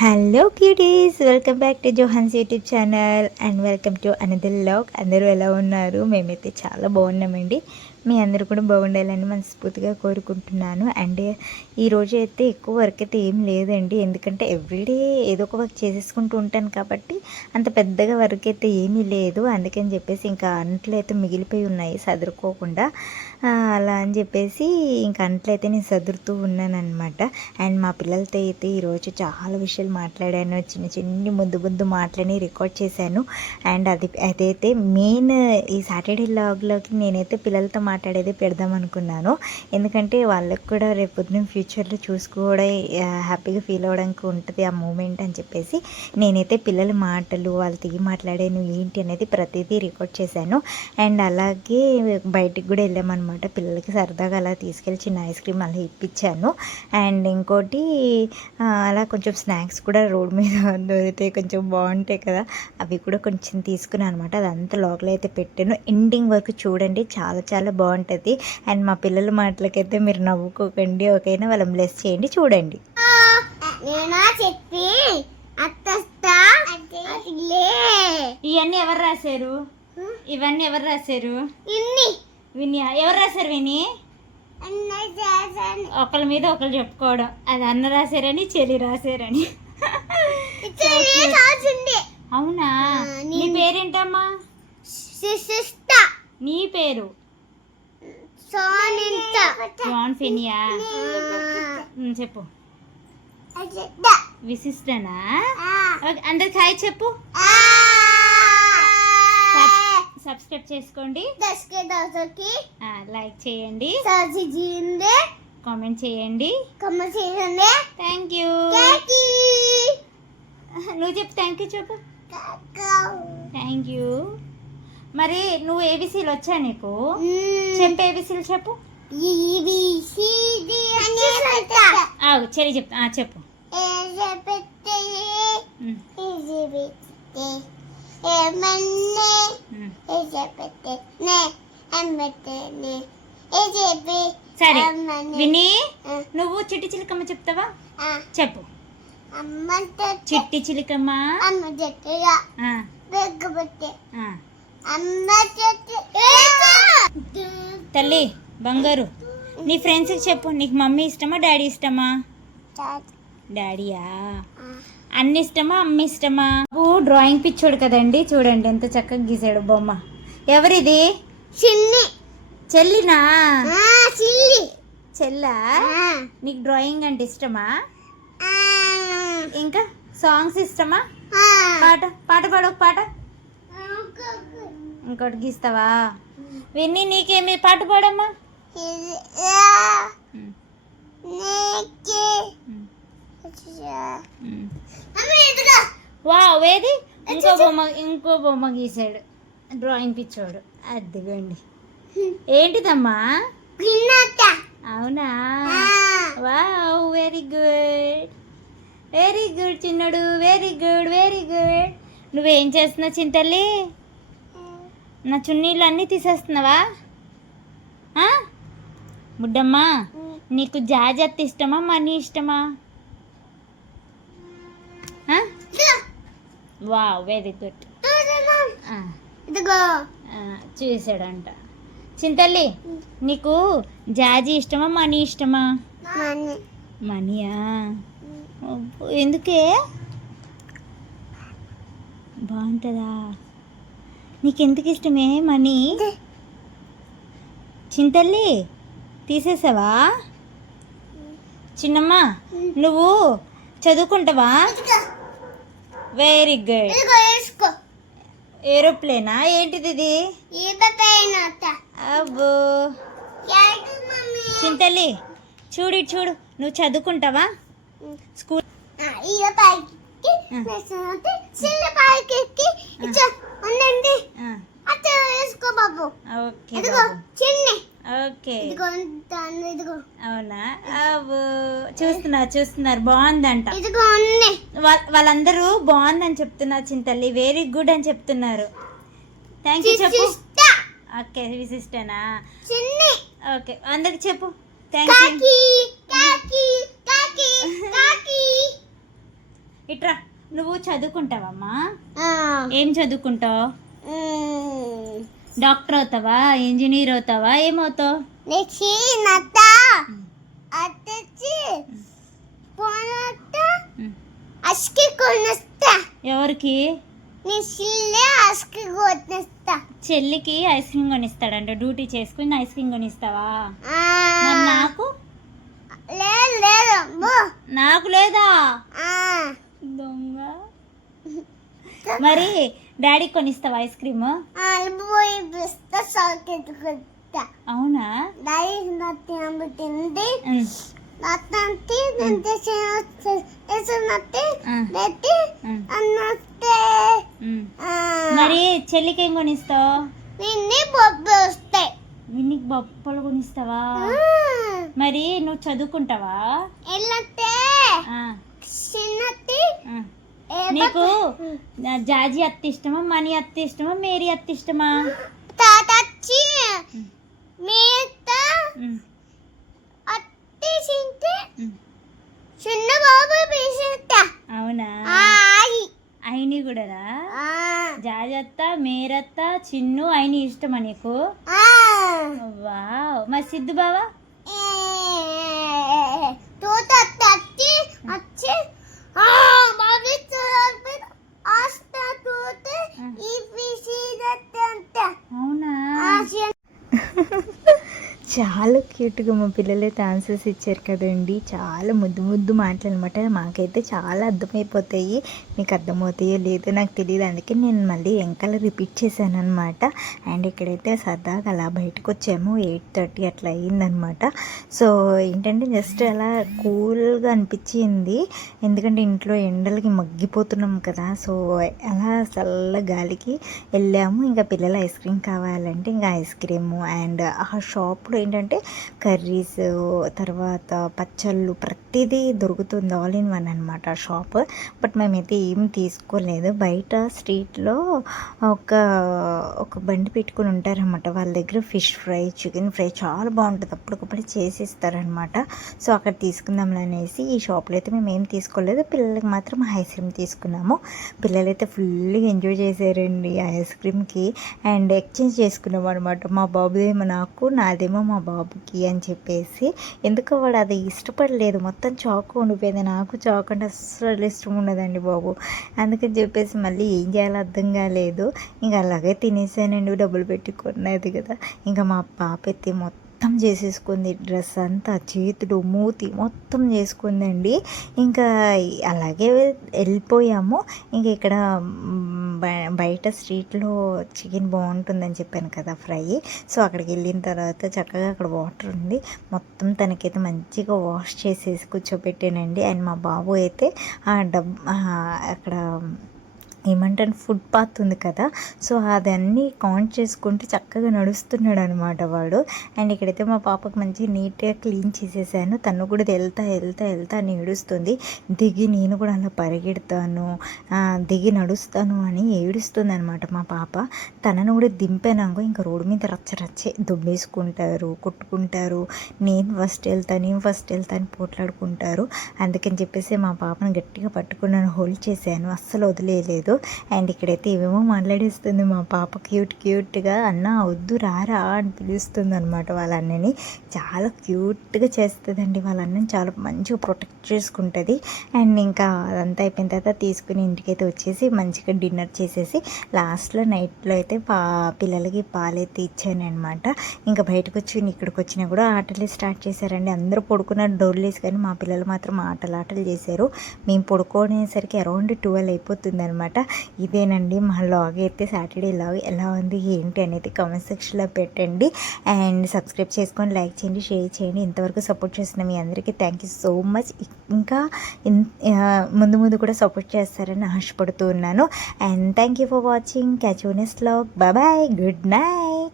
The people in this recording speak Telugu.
Hello cuties, welcome back to జోహాన్స్ YouTube channel and welcome to another vlog. అందరూ ఎలా ఉన్నారు? మేమైతే చాలా బాగున్నామండి. మీ అందరూ కూడా బాగుండాలని మనస్ఫూర్తిగా కోరుకుంటున్నాను. అండ్ ఈరోజు అయితే ఎక్కువ వర్క్ అయితే ఏం లేదండి, ఎందుకంటే ఎవ్రీడే ఏదో ఒక వర్క్ చేసేసుకుంటూ ఉంటాను కాబట్టి అంత పెద్దగా వర్క్ అయితే ఏమీ లేదు. అందుకని చెప్పేసి ఇంకా అంట్లు అయితే మిగిలిపోయి ఉన్నాయి సదురుకోకుండా, అలా అని చెప్పేసి ఇంకా అంట్లు అయితే నేను సదురుతూ ఉన్నాను అనమాట. అండ్ మా పిల్లలతో అయితే ఈరోజు చాలా విషయాలు మాట్లాడాను, చిన్న ముద్దు మాటలని రికార్డ్ చేశాను. అండ్ అదైతే మెయిన్ ఈ సాటర్డే వ్లాగ్లోకి నేనైతే పిల్లలతో మాట్లాడేది పెడదాం అనుకున్నాను. ఎందుకంటే వాళ్ళకి కూడా రేపొద్దున ఫ్యూచర్లో చూసుకోవడం హ్యాపీగా ఫీల్ అవ్వడానికి ఉంటుంది ఆ మూమెంట్ అని చెప్పేసి నేనైతే పిల్లల మాటలు, వాళ్ళతో మాట్లాడాను ఏంటి అనేది ప్రతిదీ రికార్డ్ చేశాను. అండ్ అలాగే బయటికి కూడా వెళ్ళామన్నమాట. పిల్లలకి సరదాగా అలా తీసుకెళ్ళి చిన్న ఐస్ క్రీమ్ అలా ఇప్పించాను. అండ్ ఇంకోటి అలా కొంచెం స్నాక్స్ కూడా రోడ్ మీద దొరికితే కొంచెం బాగుంటాయి కదా, అవి కూడా కొంచెం తీసుకున్నాను అనమాట. అదంతా లోపల అయితే పెట్టాను. ఎండింగ్ వరకు చూడండి, చాలా చాలా బాగుంటుంది. అండ్ మా పిల్లల మాటలకైతే మీరు నవ్వుకోకండి, ఓకేనా? వాళ్ళని బ్లెస్ చేయండి, చూడండి. ఇవన్నీ ఎవరు రాశారు? ఇవన్నీ ఎవరు రాశారు? విని. ఎవరు రాశారు? విని ఒకళ్ళ మీద ఒకళ్ళు చెప్పుకోవడం, అది అన్న రాశారని చెల్లి రాశారని. అవునా? నీ పేరేంటమ్మా? నీ పేరు జాన్ ఫెనియా. చెప్పు. విశిష్టనా? అందరికి హాయ్ చెప్పు. సబ్స్క్రైబ్ చేసుకోండి, లైక్ చేయండి, కామెంట్ చేయండి. Thank you. నువ్వు చెప్పు థ్యాంక్ యూ చెప్పు. Thank you. మరి నువ్వు ఏబిసీలు వచ్చా నీకు? చెప్పు ఏబిసీలు చెప్పు. చెల్లి చెప్తా, చెప్పు. సరే విని, నువ్వు చిట్టి చిలకమ్మ చెప్తావా? చెప్పు. చిట్టి చిలకమ్మ తల్లి బంగారు. నీ ఫ్రెండ్స్కి చెప్పు, నీకు మమ్మీ ఇష్టమా డాడీ ఇష్టమా? డాడీయా? అన్ని ఇష్టమా అమ్మ ఇష్టమా? డ్రాయింగ్ పిచ్చోడు కదండి, చూడండి ఎంత చక్కగా గీసాడు బొమ్మ. ఎవరిది? చెల్లినా? చెల్లా? నీకు డ్రాయింగ్ అంటే ఇష్టమా? ఇంకా సాంగ్స్ ఇష్టమా? పాట పాడు, ఒక పాట. ఇంకోటి గీస్తావా? విన్ని నీకేమి పాట పాడమ్మా. వావ్, ఏది? ఇంకో బొమ్మ గీసాడు డ్రాయింగ్ పిచ్చోడు. అదిగోండి. ఏంటిదమ్మా? అవునా? Wow, very good, very good చిన్నడు, వెరీ గుడ్, వెరీ గుడ్. నువ్వేం చేస్తున్నావు చింతల్లి? నా చున్నీళ్ళు అన్నీ తీసేస్తున్నావా? బుడ్డమ్మా, నీకు జాజత్ ఇష్టమా మనీ ఇష్టమా? Wow, very good. చూసాడంట. చింతల్లి, నీకు జాజీ ఇష్టమా మనీ ఇష్టమా? మనీయా? ఎందుకే? బాగుంటుందా? నీకెందుకు ఇష్టమే మనీ? చింతల్లి తీసేసావా? చిన్నమ్మ, నువ్వు చదువుకుంటావా? Very good. ఏరోప్లేనా? ఏంటిది ఇది? అబ్బో. చింతల్లి చూడు చూడు, నువ్వు చదువుకుంటావా? స్కూల్ అవునా? చూస్తున్నారు బాగుందంట. వాళ్ళందరూ బాగుందని చెప్తున్నారు చింతల్లి, వెరీ గుడ్ అని చెప్తున్నారు. థ్యాంక్ యూ చెప్పు. ఓకే, విశిష్టనా? ఓకే, అందరికి చెప్పు థ్యాంక్ యూ. ఇట్రా. నువ్వు చదువుకుంటావమ్మా? ఏం చదువుకుంటావు? డాక్టర్ అవుతావా, ఇంజనీర్ అవుతావా, ఏమవుతావు? ఎవరికి? చెల్లికి ఐస్ క్రీమ్ కొనిస్తాడంట. డ్యూటీ చేసుకుని ఐస్ క్రీమ్ కొనిస్తావా? మరి నాకు నాకు లేదా? దొంగ. మరి డాడీకి కొనిస్తావా ఐస్ క్రీమ్? అవునా? మరి చెల్లికి ఏం కొనిస్తావు? వినికి బొప్పలు కొనిస్తావా? మరి నువ్వు చదువుకుంటావా? నీకు జాజీ అత్త ఇష్టమా, మనీ అత్త ఇష్టమా, మేరీ అత్త ఇష్టమా? అవునా? అయిని కూడా జాజత్త, మేరత్త, చిన్ను అయిని ఇష్టమా నీకు? వావ్. మరి సిద్ధు బావా? అవునా? చాలా క్యూట్గా మా పిల్లలైతే ఆన్సర్స్ ఇచ్చారు కదండి. చాలా ముద్దు ముద్దు మాటలు అనమాట. మాకైతే చాలా అర్థమైపోతాయి. మీకు అర్థమవుతాయో లేదో నాకు తెలియదు, అందుకే నేను మళ్ళీ వెనకాల రిపీట్ చేశాను అనమాట. అండ్ ఇక్కడైతే సరదాగా అలా బయటకు వచ్చాము. 8:30 అట్లా అయ్యిందనమాట. సో ఏంటంటే జస్ట్ అలా కూల్గా అనిపించింది, ఎందుకంటే ఇంట్లో ఎండలకి మగ్గిపోతున్నాం కదా. సో అలా చల్ల గాలికి వెళ్ళాము. ఇంకా పిల్లలు ఐస్ క్రీమ్ కావాలంటే ఇంకా ఐస్ క్రీము, అండ్ ఆ షాప్లో ఏంటంటే కర్రీస్, తర్వాత పచ్చళ్ళు, ప్రతిదీ దొరుకుతుంది. ఆల్ ఇన్ వన్ అనమాట షాప్. బట్ మేమైతే ఏం తీసుకోలేదు. బయట స్ట్రీట్లో ఒక బండి పెట్టుకుని ఉంటారనమాట. వాళ్ళ దగ్గర ఫిష్ ఫ్రై, చికెన్ ఫ్రై చాలా బాగుంటుంది, అప్పటికప్పుడు చేసి ఇస్తారనమాట. సో అక్కడ తీసుకుందాంలే అనేసి ఈ షాప్లో అయితే మేము ఏం తీసుకోలేదు. పిల్లలకి మాత్రం ఐస్ క్రీమ్ తీసుకున్నాము. పిల్లలైతే ఫుల్గా ఎంజాయ్ చేశారండి ఐస్ క్రీమ్కి. అండ్ ఎక్స్చేంజ్ చేసుకున్నాం అనమాట. మా బాబుదేమో నాకు, నాదేమో మా బాబుకి అని చెప్పేసి. ఎందుకో వాడు అది ఇష్టపడలేదు, మొత్తం చాకు ఉండిపోయింది. నాకు చాకు అంటే అస్సలు ఇష్టం ఉండదండి బాబు. అందుకని చెప్పేసి మళ్ళీ ఏం చేయాలో అర్థం కాలేదు. ఇంకా అలాగే తినేసానండి, డబ్బులు పెట్టి కొన్నది కదా. ఇంకా మా పాప అయితే మొత్తం చేసేసుకుంది, డ్రెస్ అంతా, చేతులు, మూతి మొత్తం చేసుకుందండి. ఇంకా అలాగే వెళ్ళిపోయాము. ఇంకా ఇక్కడ బయట స్ట్రీట్లో చికెన్ బాగుంటుందని చెప్పాను కదా, ఫ్రై. సో అక్కడికి వెళ్ళిన తర్వాత చక్కగా అక్కడ వాటర్ ఉంది, మొత్తం తనకైతే మంచిగా వాష్ చేసేసి కూర్చోబెట్టానండి. అండ్ మా బాబు అయితే అక్కడ ఏమంటారు, ఫుట్పాత్ ఉంది కదా, సో అదన్నీ కౌంట్ చేసుకుంటూ చక్కగా నడుస్తున్నాడు అనమాట వాడు. అండ్ ఇక్కడైతే మా పాపకు మంచిగా నీట్గా క్లీన్ చేసేసాను. తను కూడా వెళ్తా వెళ్తా వెళ్తా అని ఏడుస్తుంది. దిగి నేను కూడా అలా పరిగెడతాను, దిగి నడుస్తాను అని ఏడుస్తుంది అనమాట మా పాప. తనను కూడా దింపాను. ఇంకా రోడ్డు మీద రచ్చరచ్చే దుబ్బేసుకుంటారు, కొట్టుకుంటారు. నేను ఫస్ట్ వెళ్తా అని పోట్లాడుకుంటారు. అందుకని చెప్పేసి మా పాపను గట్టిగా పట్టుకున్నాను, హోల్డ్ చేశాను, అస్సలు వదిలేయలేదు. అండ్ ఇక్కడైతే ఏమేమో మాట్లాడేస్తుంది మా పాప, క్యూట్గా. అన్న వద్దు రారా అని పిలుస్తుంది అనమాట వాళ్ళ అన్నని. చాలా క్యూట్గా చేస్తుందండి, వాళ్ళ అన్నని చాలా మంచిగా ప్రొటెక్ట్ చేసుకుంటుంది. అండ్ ఇంకా అదంతా అయిపోయిన తర్వాత తీసుకుని ఇంటికైతే వచ్చేసి మంచిగా డిన్నర్ చేసేసి లాస్ట్లో నైట్లో అయితే పిల్లలకి పాలైతే ఇచ్చాను అనమాట. ఇంకా బయటకు వచ్చి ఇక్కడికి వచ్చినా కూడా ఆటలే స్టార్ట్ చేశారండి. అందరూ పడుకున్నారు డోర్లేసి, కానీ మా పిల్లలు మాత్రం ఆటలు చేశారు. మేము పడుకునేసరికి అరౌండ్ 12 అయిపోతుంది అనమాట. ఇదేనండి మా లాగ్ అయితే, సాటర్డే లాగ్. ఎలా ఉంది ఏంటి అనేది కామెంట్ సెక్షన్లో పెట్టండి. అండ్ సబ్స్క్రైబ్ చేసుకొని లైక్ చేయండి, షేర్ చేయండి. ఇంతవరకు సపోర్ట్ చేసిన మీ అందరికీ థ్యాంక్ యూ సో మచ్. ఇంకా ముందు కూడా సపోర్ట్ చేస్తారని ఆశపడుతూ ఉన్నాను. And thank you for watching. Catch you next log. Bye, good night.